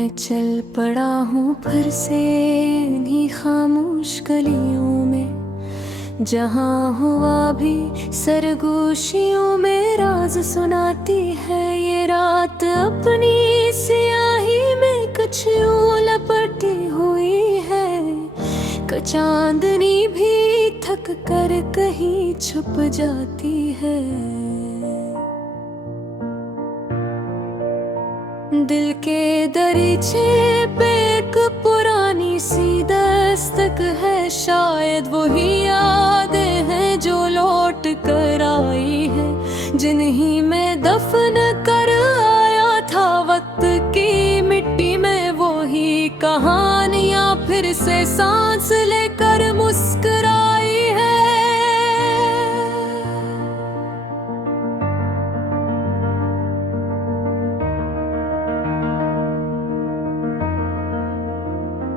मैं चल पड़ा हूँ फिर से इन्हीं खामोश गलियों में, जहाँ हुआ भी सरगोशियों में राज सुनाती है ये रात अपनी सियाही में कुछ यूं लपटी हुई है। चांदनी भी थक कर कहीं छुप जाती है। दिल के दरीचे पे एक पुरानी सी दस्तक है, शायद वही यादें हैं जो लौट कर आई है, जिन्हीं में दफन कर आया था वक्त की मिट्टी में। वही कहानियां फिर से सांस लेकर मुस्कुराई है।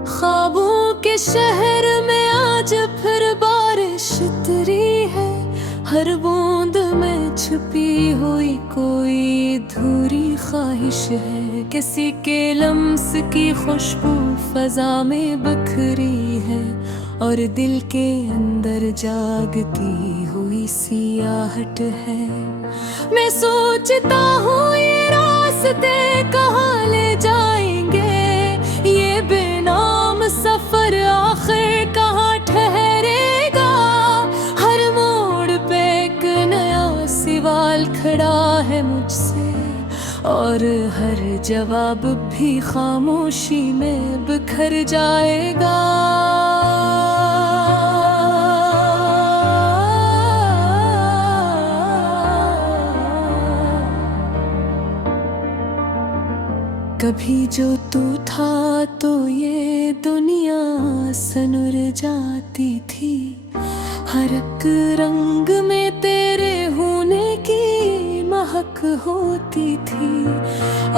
ख्वाबों के शहर में आज फिर बारिश उतरी है, हर बूंद में छुपी हुई कोई अधूरी ख्वाहिश है। किसी के लम्स की खुशबू फजा में बिखरी है, और दिल के अंदर जागती हुई सी आहट है। मैं सोचता हूँ ये रास्ते कहाँ ले जाएंगे, ये बेनाम सफर आखिर कहाँ ठहरेगा। हर मोड़ पे एक नया सवाल खड़ा है मुझसे, और हर जवाब भी खामोशी में बिखर जाएगा। कभी जो तू था तो ये दुनिया सनुर जाती थी, हर एक रंग में तेरे होने की महक होती थी।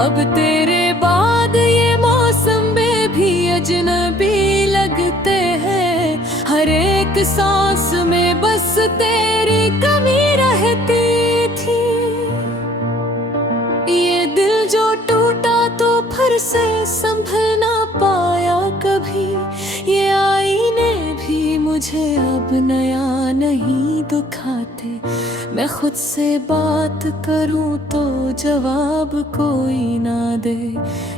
अब तेरे बाद ये मौसम में भी अजनबी लगते हैं, हर एक सांस में बस तेरी कमी रहती थी। ये दिल जो टूटा तो फिर से संभल ना पाया कभी, ये आईने भी मुझे अब नया नहीं दिखाते। मैं खुद से बात करूं तो जवाब कोई ना दे,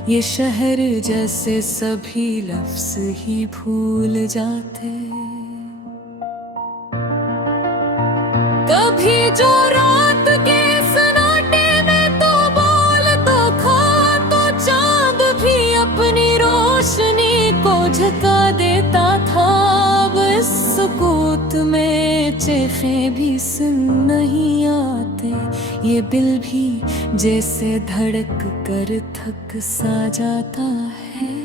ये शहर जैसे सभी लफ्ज ही भूल जाते। कभी जो रात के सन्नाटे में तो बोल तो खा, तो चांद भी अपनी रोशनी को झुका देता था। अब इस सुकूत में चेखें भी सुन नहीं आते, ये दिल भी जैसे धड़क कर थक सा जाता है।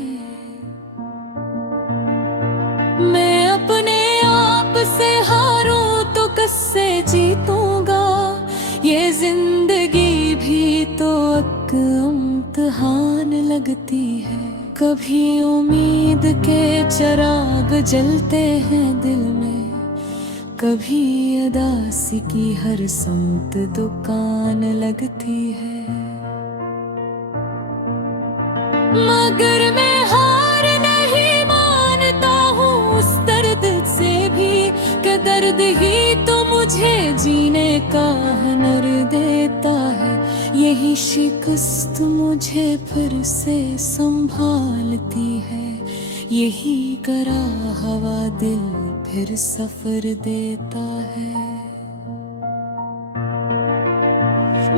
मैं अपने आप से हारूं तो कैसे जीतूंगा, ये जिंदगी भी तो एक इम्तिहान लगती है। कभी उम्मीद के चिराग जलते हैं दिल में, कभी उदासी की हर समत दुकान लगती है। मगर मैं हार नहीं मानता हूँ उस दर्द से भी, कि दर्द ही तो मुझे जीने का हुनर देता है। यही शिकस्त मुझे फिर से संभालती है, यही करा हवा दिल फिर सफर देता है।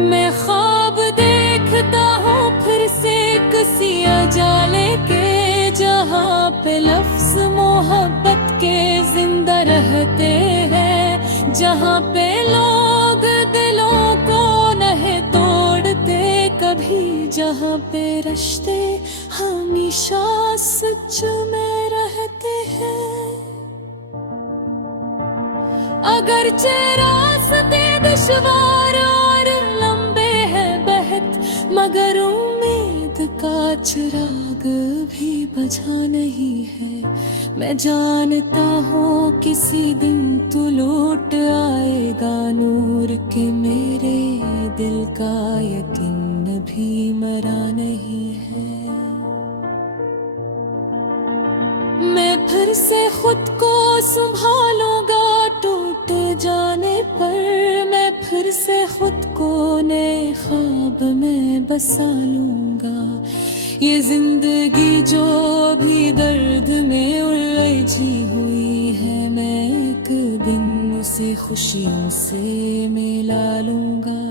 मैं ख्वाब देखता हूँ फिर से किसी अजाले के, जहाँ पे लफ्ज मोहब्बत के जिंदा रहते हैं, जहाँ पे लोग दिलों को नहीं तोड़ते कभी, जहाँ पे रिश्ते हमेशा सच में रहते हैं। अगर रास्ते दुश्वार और लंबे हैं बहत, मगर उम्मीद का चिराग भी बुझा नहीं है। मैं जानता हूँ किसी दिन तू लौट आएगा नूर के, मेरे दिल का यकीन भी मरा नहीं है। संभालूंगा, टूट जाने पर मैं फिर से खुद को नए ख्वाब में बसा लूंगा। ये जिंदगी जो भी दर्द में उलझी हुई है, मैं एक दिन उसे खुशियों से मिला लूंगा।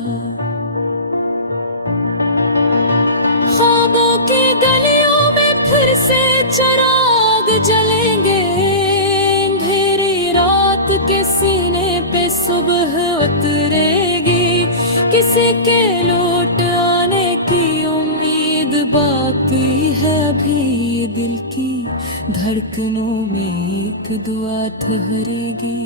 ख्वाबों की गलियों में फिर से चराग जलेंगे, अंधेरी रात के सीने पे सुबह उतरेगी। किसी के लौट आने की उम्मीद बाकी है अभी, दिल की धड़कनों में एक दुआ ठहरेगी।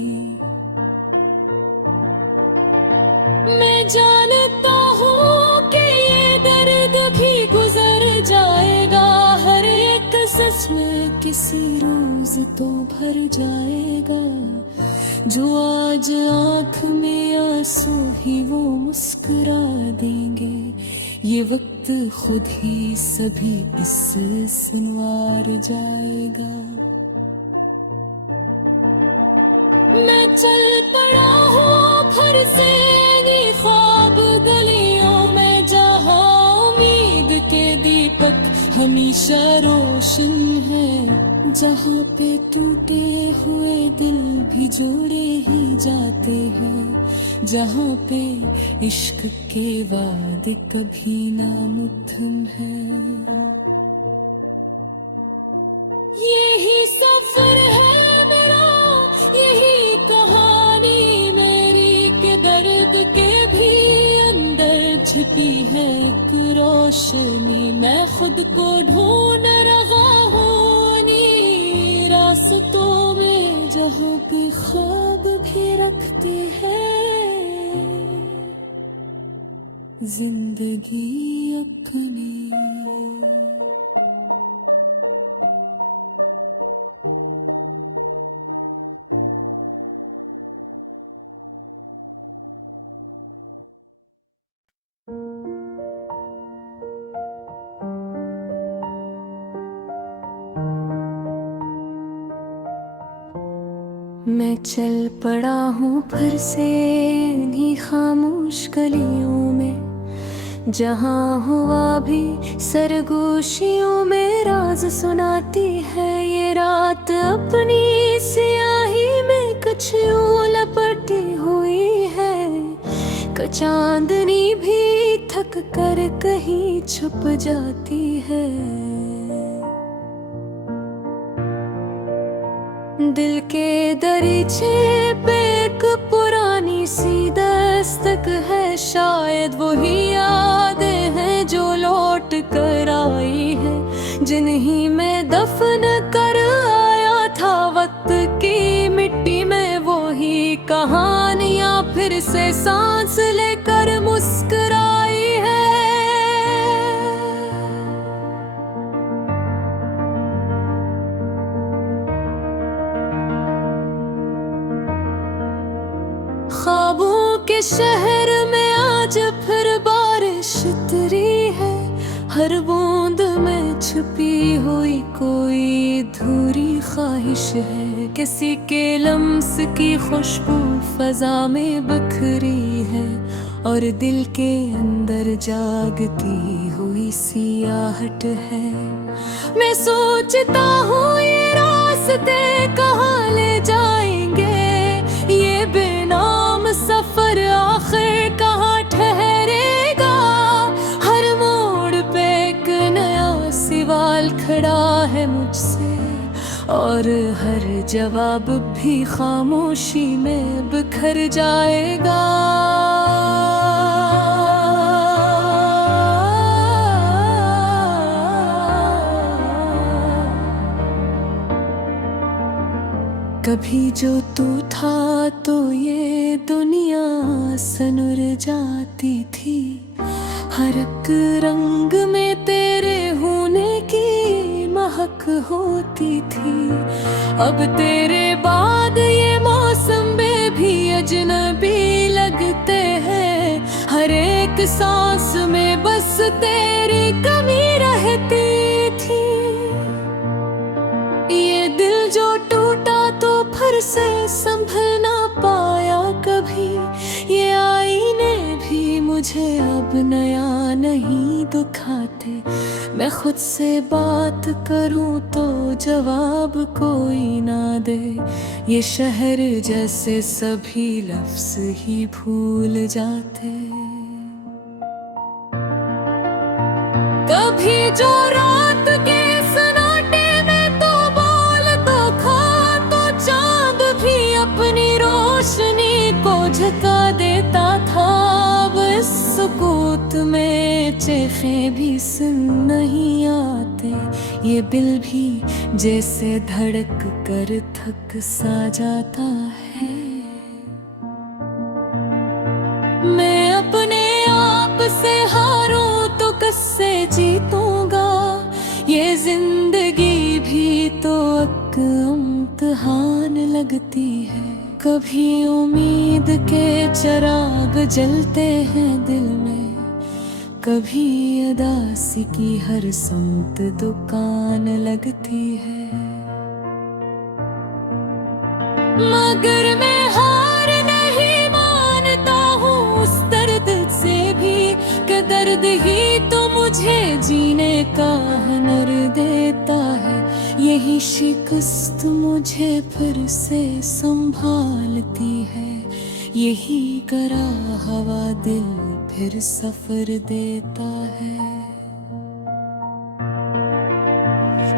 मैं जानता हूँ कि ये दर्द भी गुजर जाएगा, हर एक सच में किसी रोज तो भर जाएगा। जो आज आँख में आंसू ही वो मुस्कुरा देंगे, ये वक्त खुद ही सभी इससे संवार जाएगा। मैं चल पड़ा हूँ फिर से ख्वाब गलियों में, जहाँ उम्मीद के दीपक हमेशा रोशन है, जहाँ पे टूटे हुए दिल भी जोड़े ही जाते हैं, जहाँ पे इश्क के वादे कभी ना मुद्दम है। यही सफर है मेरा, यही कहानी मेरी, के दर्द के भी अंदर छिपी है एक रोशनी। मैं खुद को ढूंढ रहा हूँ नी रास्तों में, जहाँ पे ख्वाब भी रखती है जिंदगी अपनी। मैं चल पड़ा हूँ फिर से इन्हीं खामोश गलियों में, जहाँ हवा भी सरगोशियों में राज सुनाती है। ये रात अपनी स्याही में कुछ यूं लपटी हुई है, चांदनी भी थक कर कहीं छुप जाती है। दिल के दरीचे पे एक पुरानी सी दस्तक है, शायद वही यादें हैं जो लौट कर आई है, जिन्हीं में दफन कर आया था वक्त की मिट्टी में। वही कहानियां फिर से सांस लेकर मुस्कुराई है। ख्वाबों के शहर में आज फिर बारिश उतरी है, हर बूंद में छुपी हुई कोई अधूरी ख्वाहिश है। किसी के लम्स की खुशबू फजा में बिखरी है, और दिल के अंदर जागती हुई सियाहट है। मैं सोचता हूँ ये रास्ते कहाँ ले जाएंगे, ये बेनाम सफर आखिर कहाँ ठहरेगा। हर मोड़ पे एक नया सवाल खड़ा है मुझसे, और हर जवाब भी खामोशी में बिखर जाएगा। कभी जो तू था तो ये दुनिया सनुर जाती थी, हर एक रंग में तेरे होने की महक होती थी। अब तेरे बाद ये मौसम में भी अजनबी लगते हैं, हर एक सांस में बस तेरी कमी रहती थी। ये दिल जो टूटा तो फिर से संभल ना पाया कभी। ये आईने भी मुझे अब नया नहीं दिखाते। मैं खुद से बात करूं तो जवाब कोई ना दे। ये शहर जैसे सभी लफ्ज ही भूल जाते। कभी जो रात के सन्नाटे में तो बोल तो खा, तो चांद भी अपनी रोशनी को झुका देता था। अब इस सुकूत में चेखें भी सुन नहीं आते। ये दिल भी जैसे धड़क कर थक सा जाता है। मैं अपने आप से हारूं तो कैसे जीतूंगा। ये जिंदगी भी तो एक इम्तिहान लगती है। कभी उम्मीद के चिराग जलते हैं दिल में, कभी उदासी की हर समत दुकान लगती है। मगर मैं हार नहीं मानता हूँ उस दर्द से भी, कि दर्द ही तो मुझे जीने का हुनर देता है। यही शिकस्त मुझे फिर से संभालती है। यही करा हवा दिल फिर सफर देता है।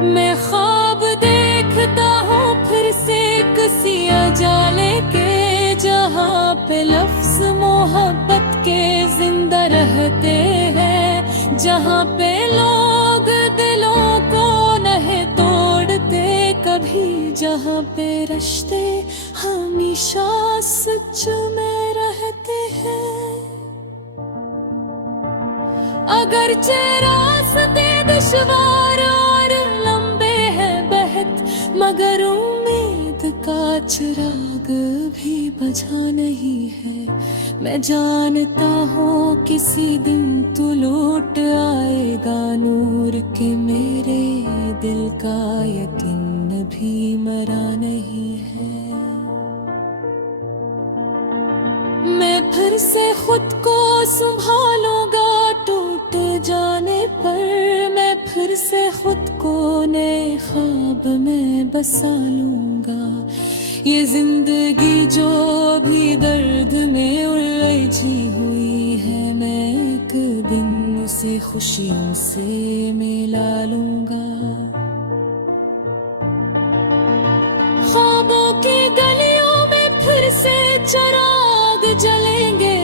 मैं ख्वाब देखता हूँ फिर से किसी अजाले के, जहाँ पे लफ्ज मोहब्बत के जिंदा रहते हैं। जहाँ पे लोग दिलों को नहीं तोड़ते कभी, जहाँ पे रिश्ते हमेशा सच में रहते हैं। अगर रास्ते दुश्वार और लंबे हैं बहत, मगर उम्मीद का चिराग भी बुझा नहीं है। मैं जानता हूँ किसी दिन तू लौट आएगा नूर के, मेरे दिल का यकीन भी मरा नहीं है। मैं फिर से खुद को संभालूंगा टूट जाने पर। मैं फिर से खुद को नए ख्वाब में बसा लूंगा। ये जिंदगी जो भी दर्द में उलझी हुई है, मैं एक दिन उसे खुशियों से मिला लूंगा। ख्वाबों की गलियों में फिर से चिराग जलेंगे।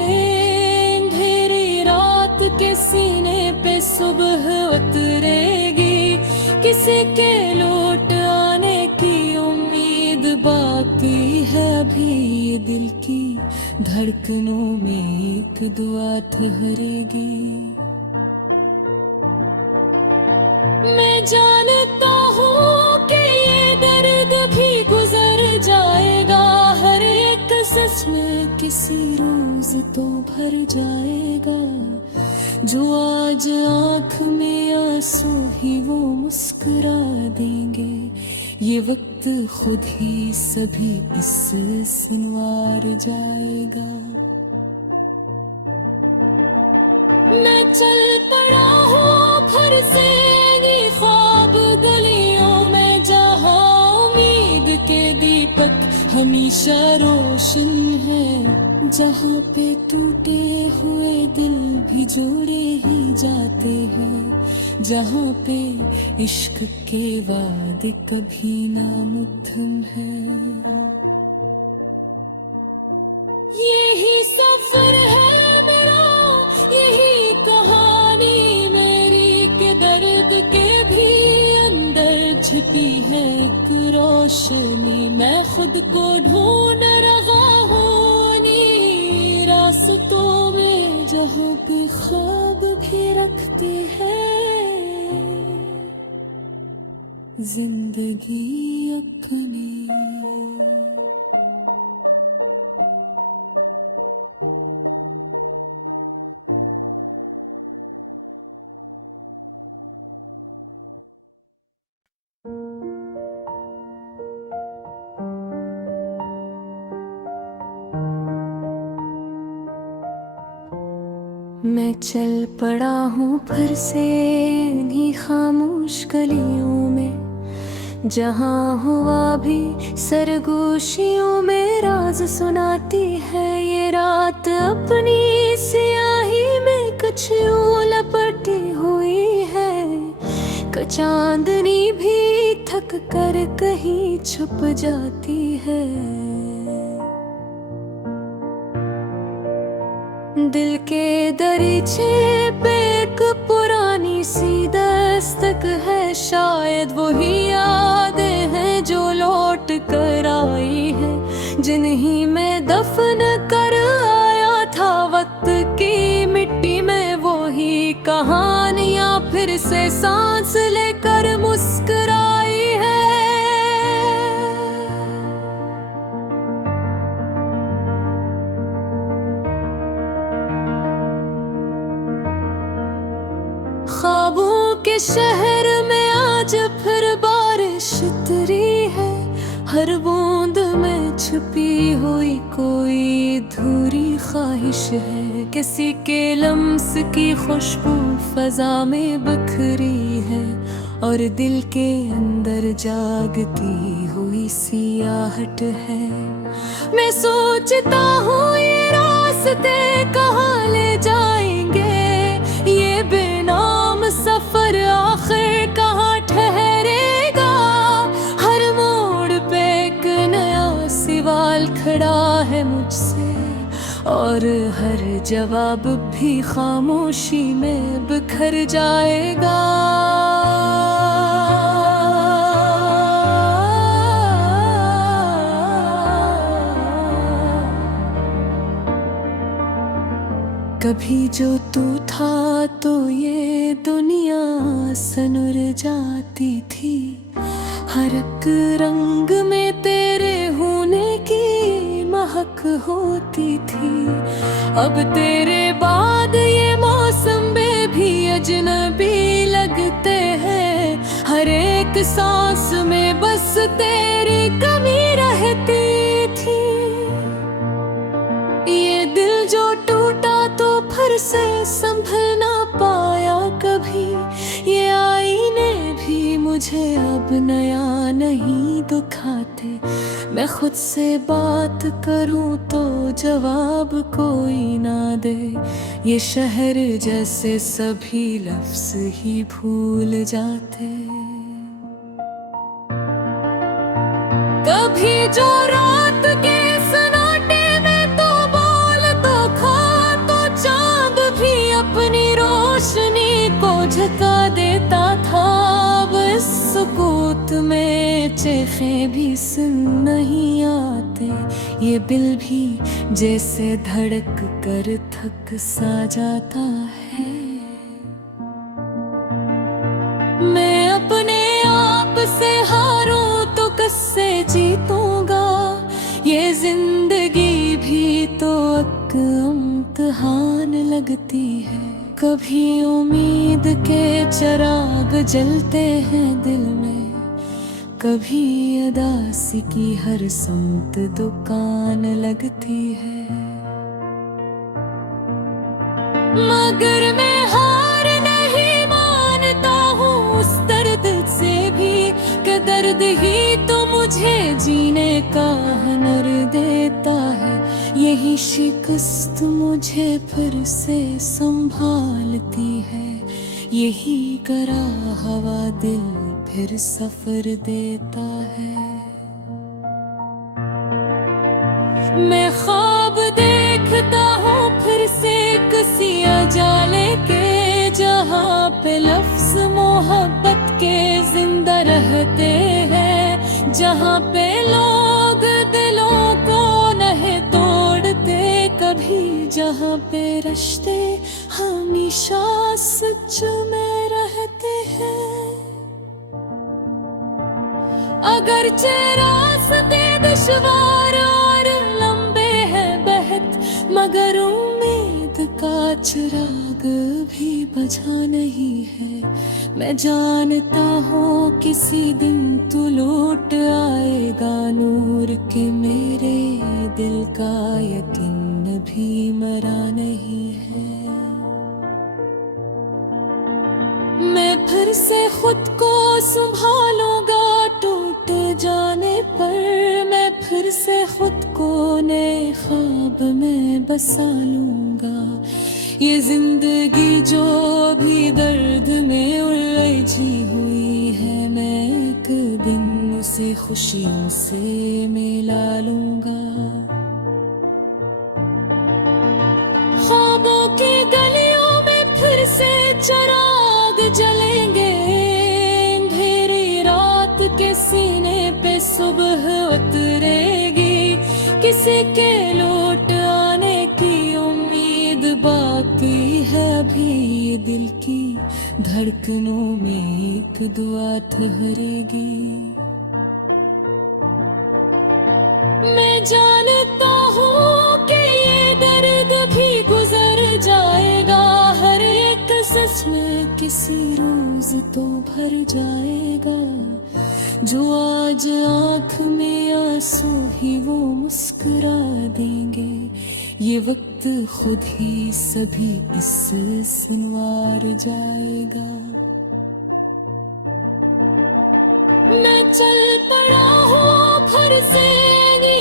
अंधेरी रात के सीने पे सुबह उतरेगी। किसी के लौट आने की उम्मीद बाकी है अभी। ये दिल की धड़कनों में एक दुआ ठहरेगी। मैं जानता हूँ कि ये दर्द भी गुजर जाएगा। हर एक सच में किसी रोज तो भर जाएगा। जो आज आँख में आंसू ही वो मुस्कुरा देंगे। ये वक्त खुद ही सभी इससे संवार जाएगा। मैं चल पड़ा हूँ फिर से ये ख्वाब गलियों में, जहाँ उम्मीद के दीपक हमेशा रोशन है। जहाँ पे टूटे हुए दिल भी जोड़े ही जाते हैं। जहाँ पे इश्क के वादे कभी ना मुद्दम है। यही सफर है मेरा, यही कहानी मेरी, के दर्द के भी अंदर छिपी है एक रोशनी। मैं खुद को ढूंढ रहा हूँ उन्हीं रास्तों में, जहाँ पे ख्वाब भी रखती है जिंदगी अपनी। मैं चल पड़ा हूँ फिर से इन्हीं खामोश गलियों में, जहाँ हुआ भी सरगोशियों में राज सुनाती है ये रात अपनी सियाही में कुछ यूं लपटी हुई है। चांदनी भी थक कर कहीं छुप जाती है। दिल के दरीचे पे एक पुरानी सी दस्तक है, शायद वही यादें हैं जो लौट कर आई है, जिन्हीं में दफन कर आया था वक्त की मिट्टी में। वही कहानियां फिर से सांस लेकर मुस्कुराई है। ख्वाबों के शहर में आज फिर बारिश उतरी है, हर बूंद में छुपी हुई कोई अधूरी ख्वाहिश है। किसी के लम्स की खुशबू फजा में बिखरी है, और दिल के अंदर जागती हुई सियाहट है। मैं सोचता हूँ ये रास्ते कहाँ ले जाएंगे, ये बेनाम सफर आखिर कहाँ ठहरेगा। हर मोड़ पे एक नया सवाल खड़ा है मुझसे, और हर जवाब भी खामोशी में बिखर जाएगा। कभी जो तू था तो ये दुनिया सनुर जाती थी, हर एक रंग में तेरे होने की महक होती थी। अब तेरे बाद ये मौसम में भी अजनबी लगते हैं, हर एक सांस में बस तेरी कमी रहती थी। ये दिल जो टूटा तो फिर से संभल ना पाया कभी, ये आईने भी मुझे अब नया नहीं दिखाते। मैं खुद से बात करूं तो जवाब कोई ना दे, ये शहर जैसे सभी लफ्ज ही भूल जाते। कभी जो रात के सन्नाटे में तो बोल तो खा, तो चांद भी अपनी रोशनी को झुका देता था। बस सुकूत में चेखें भी सुन नहीं आते, ये दिल भी जैसे धड़क कर थक सा जाता है। मैं अपने आप से हारूं तो किससे जीतूंगा, ये जिंदगी भी तो एक इम्तिहान लगती है। कभी उम्मीद के चिराग जलते हैं दिल में, कभी अदासी की हर समत दुकान लगती है। मगर मैं हार नहीं मानता हूँ उस दर्द से भी, कि दर्द ही तो मुझे जीने का हुनर देता है। यही शिकस्त मुझे फिर से संभालती है, यही करा हवा दिल फिर सफर देता है। मैं ख्वाब देखता हूँ फिर से किसी अजाले के, जहाँ पे लफ्ज मोहब्बत के जिंदा रहते हैं, जहाँ पे लोग दिलों को नहीं तोड़ते कभी, जहाँ पे रिश्ते हमेशा सच में रहते हैं। अगर रास्ते दुश्वार और लंबे हैं बहत, मगर उम्मीद का चिराग भी बुझा नहीं है। मैं जानता हूँ किसी दिन तू लौट आएगा नूर के, मेरे दिल का यकीन भी मरा नहीं है। फिर से खुद को संभालूंगा, टूट जाने पर मैं फिर से खुद को नए ख्वाब में बसा लूंगा। ये जिंदगी जो भी दर्द में उलझी हुई है, मैं एक दिन उसे खुशियों से मिला लूंगा। ख्वाबों की गलियों में फिर से चिराग जलेंगे, अंधेरी रात के सीने पे सुबह उतरेगी। किसी के लौट आने की उम्मीद बाकी है अभी, दिल की धड़कनों में एक दुआ ठहरेगी। मैं जानता हूँ कि ये दर्द भी गुजर जाएगा, हर एक सांस में किसी रोज तो भर जाएगा। जो आज आँख में आंसू ही वो मुस्कुरा देंगे, ये वक्त खुद ही सभी इससे संवार जाएगा। मैं चल पड़ा हूँ फिर से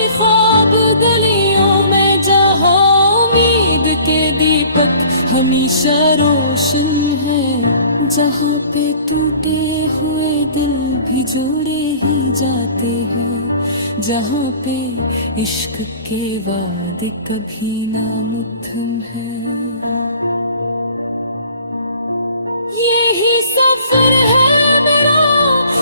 ख्वाब गलियों में, जहाँ उम्मीद के दीपक हमेशा रोशन है, जहाँ पे टूटे हुए दिल भी जोड़े ही जाते हैं, जहाँ पे इश्क के वादे कभी ना मुद्दम है। यही सफर है मेरा,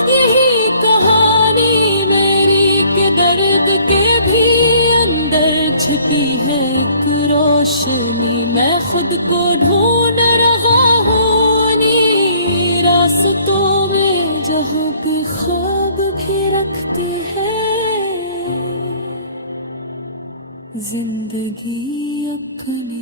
यही कहानी मेरी, के दर्द के भी अंदर छिपी है एक रोशनी। मैं खुद को ढूंढ रहा हूँ इन्हीं रास्तों में, जहाँ पे ख्वाब भी रखती है जिंदगी अपनी।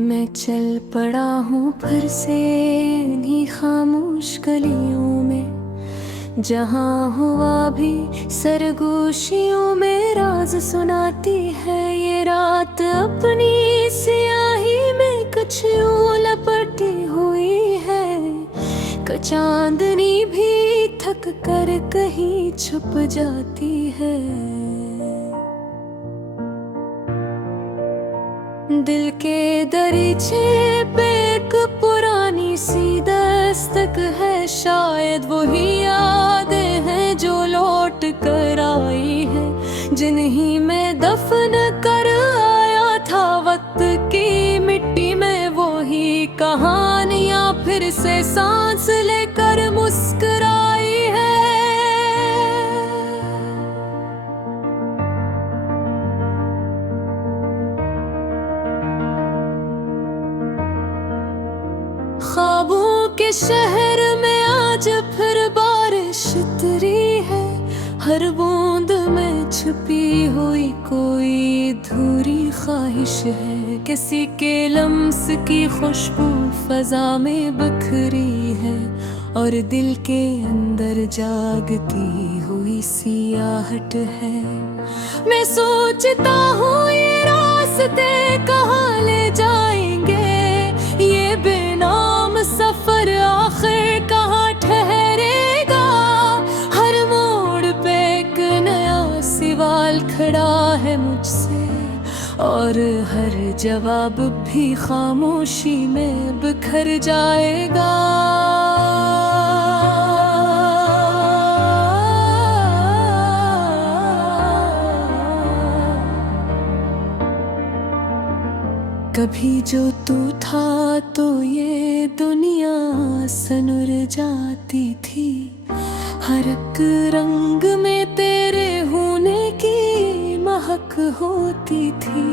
मैं चल पड़ा हूँ फिर से इन्हीं खामोश गलियों में, जहाँ हुआ भी सरगोशियों में राज सुनाती है ये रात अपनी स्याही में कुछ यूं लपटी हुई है। चांदनी भी थक कर कहीं छुप जाती है। दिल के दरीचे पे एक पुरानी सी दस्तक है, शायद वही यादें हैं जो लौट कर आई है, जिन्हीं में दफन कर आया था वक्त की मिट्टी में। वही कहानियां फिर से सांस लेकर मुस्कुराई है। ख्वाबों के शहर में आज फिर बारिश उतरी है, हर बूंद में छुपी हुई कोई अधूरी ख्वाहिश है। किसी के लम्स की खुशबू फजा में बिखरी है, और दिल के अंदर जागती हुई सियाहट है। मैं सोचता हूँ ये रास्ते कहाँ ले जाएंगे, ये बेनाम सफर आखिर कहाँ ठहरेगा। हर मोड़ पे एक नया सवाल खड़ा है मुझसे, और हर जवाब भी खामोशी में बिखर जाएगा। कभी जो तू था तो ये दुनिया सनुर जाती थी, हर एक रंग में तेरे होने की महक होती थी।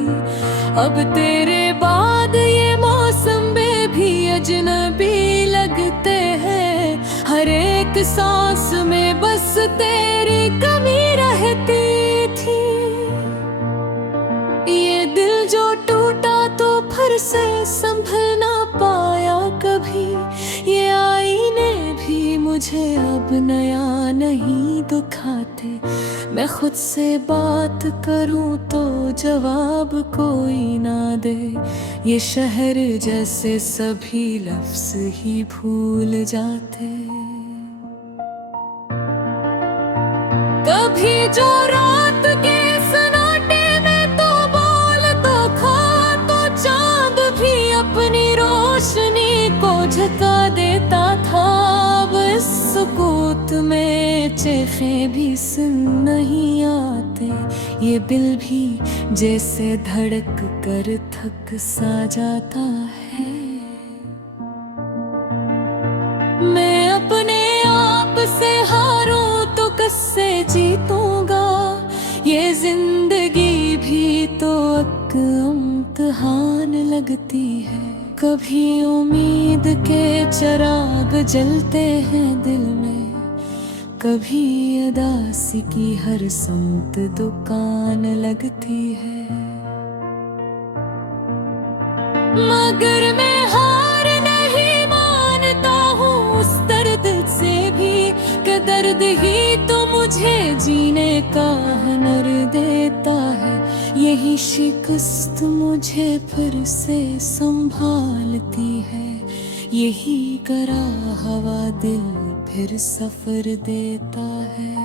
अब तेरे बाद ये मौसम में भी अजनबी लगते हैं, हर एक सांस में बस तेरी कमी रहती थी। ये दिल जो से संभल ना पाया कभी, ये आईने भी मुझे अब नया नहीं दिखाते। मैं खुद से बात करूं तो जवाब कोई ना दे, ये शहर जैसे सभी लफ्ज ही भूल जाते। कभी जो रात के सन्नाटे में तो बोल तो खा, तो चांद भी अपनी रोशनी को झुका देता था। अब इस सुकूत में चेखें भी सुन नहीं आते, ये दिल भी जैसे धड़क कर थक सा जाता है। मैं अपने आप से हारूं तो कैसे जीतूंगा, ये जिंदगी भी तो एक इम्तिहान लगती है। कभी उम्मीद के चिराग जलते हैं दिल में, कभी उदासी की हर समत दुकान लगती है। मगर मैं हार नहीं मानता हूँ उस दर्द से भी, कि दर्द ही तो मुझे जीने का हुनर देता है। यही शिकस्त मुझे फिर से संभालती है, यही करा हवा दिल फिर सफर देता है।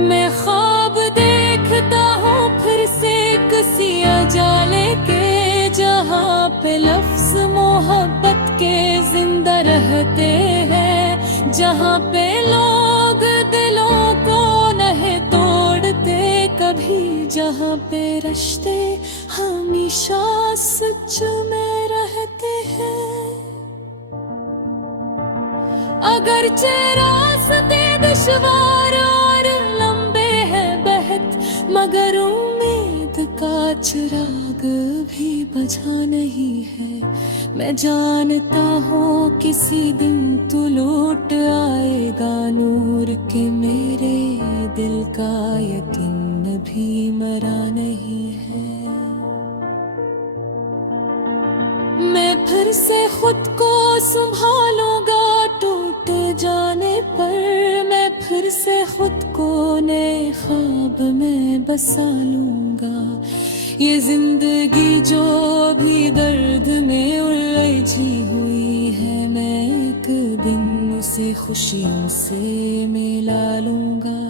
मैं ख्वाब देखता हूँ फिर से किसी अजाले के, जहाँ पे लफ्ज मोहब्बत के जिंदा रहते हैं, जहाँ पे लोग दिलों को नहीं तोड़ते कभी, जहाँ पे रिश्ते हमेशा सच में रहते हैं। अगर रास्ते दुश्वार और लंबे हैं बहुत, मगर उम्मीद का चिराग भी बुझा नहीं है। मैं जानता हूँ किसी दिन तू लौट आएगा नूर, के मेरे दिल का यकीन भी मरा नहीं है। मैं फिर से खुद को संभालूंगा टूट जाने पर, मैं फिर से खुद को नए ख्वाब में बसा लूंगा। ये जिंदगी जो भी दर्द में उलझी हुई है, मैं एक दिन उसे खुशियों से मिला लूंगा।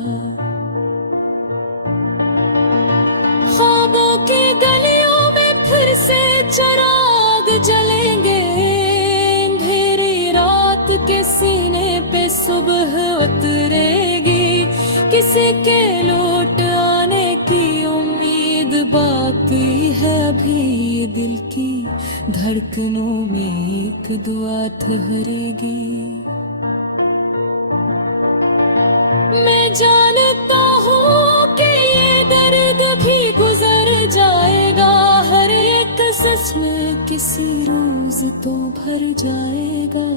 ख्वाबों की गलियों में फिर से चिराग जलेंगे, अंधेरी रात के सीने पे सुबह उतरेगी। किसी के लौट आने की उम्मीद बाकी है अभी, दिल की धड़कनों में एक दुआ ठहरेगी। मैं जानता हूँ कि ये दर्द भी गुजर जाएगा, हर एक सच में किसी रोज तो भर जाएगा।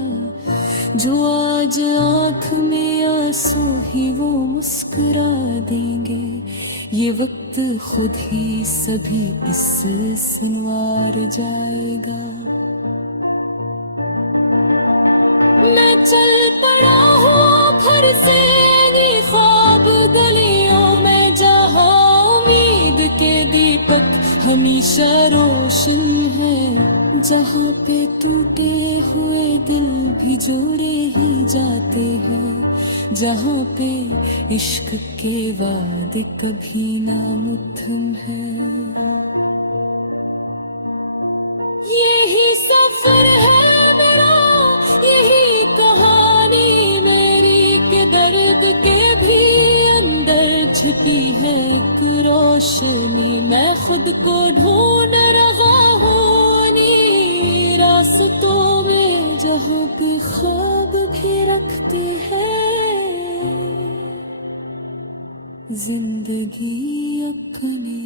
जो आज आँख में आंसू ही वो मुस्कुरा देंगे, ये वक्त खुद ही सभी इस संवार जाएगा। मैं चल पड़ा हूँ फिर से ख्वाब गलियों में, जहाँ उम्मीद के दीपक हमेशा रोशन है, जहाँ पे टूटे हुए दिल भी जोड़े ही जाते हैं, जहाँ पे इश्क के वादे कभी ना मुद्दम है। यही सफर है मेरा, यही कहानी मेरी, के दर्द के भी अंदर छिपी है एक रोशनी। मैं खुद को ढूंढ रहा हूँ इन्हीं रास्तों में, जहाँ पे ख्वाब भी रखती है जिंदगी अपनी।